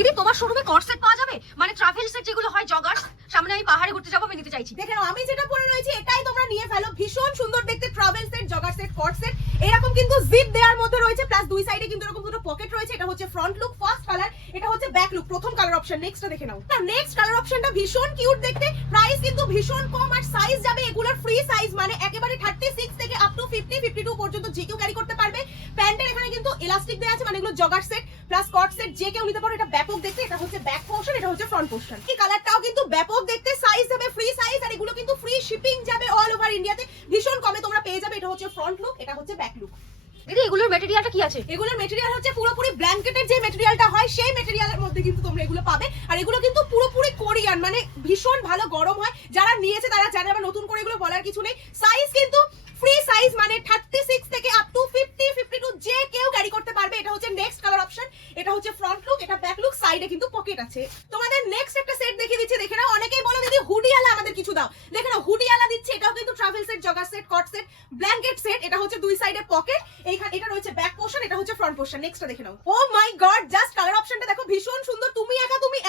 দিদি তোমার শোরুমে কট সেট পাওয়া যাবে? মানে ট্রাভেল সেট যেগুলো হয় জগার্স, সামনে আমি পাহাড়ে ঘুরতে যাবো, আমি নিতে চাইছি। দেখে নাও আমি যেটা পরে রয়েছি এটাই তোমরা নিয়ে ফেলো। ভীষণ সুন্দর দেখতে ট্রাভেল সেট, জগার সেট, কট সেট। এরকম কিন্তু জিপ দেওয়ার মধ্যে রয়েছে, প্লাস দুই সাইডে কিন্তু এরকম দুটো পকেট রয়েছে। এটা হচ্ছে ফ্রন্ট লুক, ফার্স্ট কালার। এটা হচ্ছে ব্যাক লুক, প্রথম কালার অপশন। নেক্সটটা দেখে নাও। নেক্সট কালার অপশনটা ভীষণ কিউট দেখতে, প্রাইস কিন্তু ভীষণ কম, আর সাইজ যাবে এগুলোর ফ্রি সাইজ, মানে একেবারে 36 থেকে আপ টু 50 52 পর্যন্ত যে কেউ ক্যারি করতে পারবে। প্যান্টের এখানে কিন্তু ইলাস্টিক দেওয়া আছে, মানে এগুলো jogger set plus cot set যে কেউ নিতে পারো। এটা ব্যাপক দেখতে, এটা হচ্ছে ব্যাক পোরশন, এটা হচ্ছে ফ্রন্ট পোরশন। এই কালারটাও কিন্তু ব্যাপক দেখতে, সাইজ যাবে ফ্রি সাইজ, আর এগুলো কিন্তু ফ্রি শিপিং যাবে অল ওভার ইন্ডিয়াতে। ভীষণ কমে তোমরা পেয়ে যাবে। এটা হচ্ছে ফ্রন্ট লুক, এটা হচ্ছে ব্যাক লুক। দিদি এগুলোর ম্যাটেরিয়ালটা কি আছে? এগুলোর ম্যাটেরিয়াল হচ্ছে পুরোপুরি ব্ল্যাঙ্কেটের যে ম্যাটেরিয়ালটা হয় সেই ম্যাটেরিয়ালের মধ্যে কিন্তু তোমরা এগুলো পাবে। আর এগুলো কিন্তু পুরোপুরি কোরিয়ান, মানে ভীষণ ভালো গরম হয়। যারা নিয়েছে তারা জানে, আবার নতুন করে এগুলো বলার কিছু নেই। সাইজ কিন্তু ফ্রি সাইজ, মানে 36 থেকে আপ টু 50 52 যে কেউ ক্যারি করতে পারবে। এটা হচ্ছে নেক্সট কালার অপশন, এটা হচ্ছে ফ্রন্ট লুক, এটা ব্যাক লুক, সাইডে কিন্তু পকেট আছে। তোমাদের নেক্সট একটা সেট দেখিয়ে দিচ্ছি, দেখে নাও। অনেকেই বলে দিদি হুডিয়ালা আমাদের কিছু দাও, দেখে নাও হুডিয়ালা দিচ্ছে। এটাও কিন্তু ট্রাভেল সেট, জগার সেট, কট সেট, ব্ল্যাঙ্কেট সেট। এটা হচ্ছে দুই সাইডে পকেট, এইখানে এটা রয়েছে ব্যাক পোরশন, এটা হচ্ছে ফ্রন্ট পোরশন। নেক্সটটা দেখে নাও। Oh my god, just colour অপশনটা দেখো, ভীষণ সুন্দর। তুমি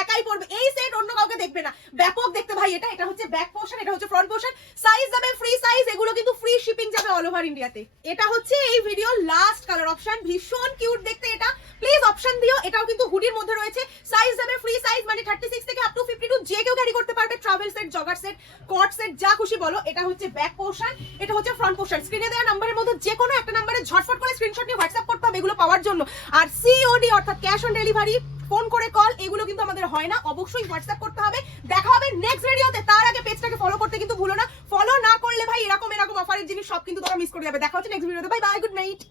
একাই পরবে এই সেট, অন্য কাউকে দেখবে না। ব্যাপক দেখতে ভাই এটা। এটা হচ্ছে ব্যাক পোরশন, এটা হচ্ছে ফ্রন্ট পোরশন। সাইজ যাবে ফ্রি সাইজ, এগুলো কিন্তু ফ্রি শিপিং যাবে অল ওভার ইন্ডিয়াতে। এটা হচ্ছে এই ভিডিও লাস্ট কালার অপশন, ভীষণ কিউট দেখতে এটা। প্লিজ অপশন দিও। এটাও কিন্তু হুডির মধ্যে রয়েছে, সাইজ যাবে ফ্রি সাইজ, মানে 36 থেকে আপ টু 52 যে কেউ ক্যারি করতে পারবে। ট্রাভেল সেট, জগার সেট, কট সেট, যা খুশি বলো। এটা হচ্ছে ব্যাক পোরশন, এটা হচ্ছে ফ্রন্ট পোরশন। স্ক্রিনে দেওয়া নাম্বারের মধ্যে যে কোনো একটা নাম্বারে ঝটফট করে স্ক্রিনশট নিয়ে হোয়াটসঅ্যাপ করতে হবে এগুলো পাওয়ার জন্য। আর সিওডি অর্থাৎ ক্যাশ অন ডেলিভারি, ফোন করে কল, এগুলো কিন্তু আমাদের হয় না। অবশ্যই হোয়াটসঅ্যাপ করতে হবে। দেখা হবে নেক্সট ভিডিওতে। তার আগে পেজটাকে ফলো করতে কিন্তু ভুলো না। ফলো না করলে ভাই এরকম অফারের জিনিস সব কিন্তু তোমরা মিস করে যাবে। দেখা হচ্ছে নেক্সট ভিডিওতে। Bye bye, good night.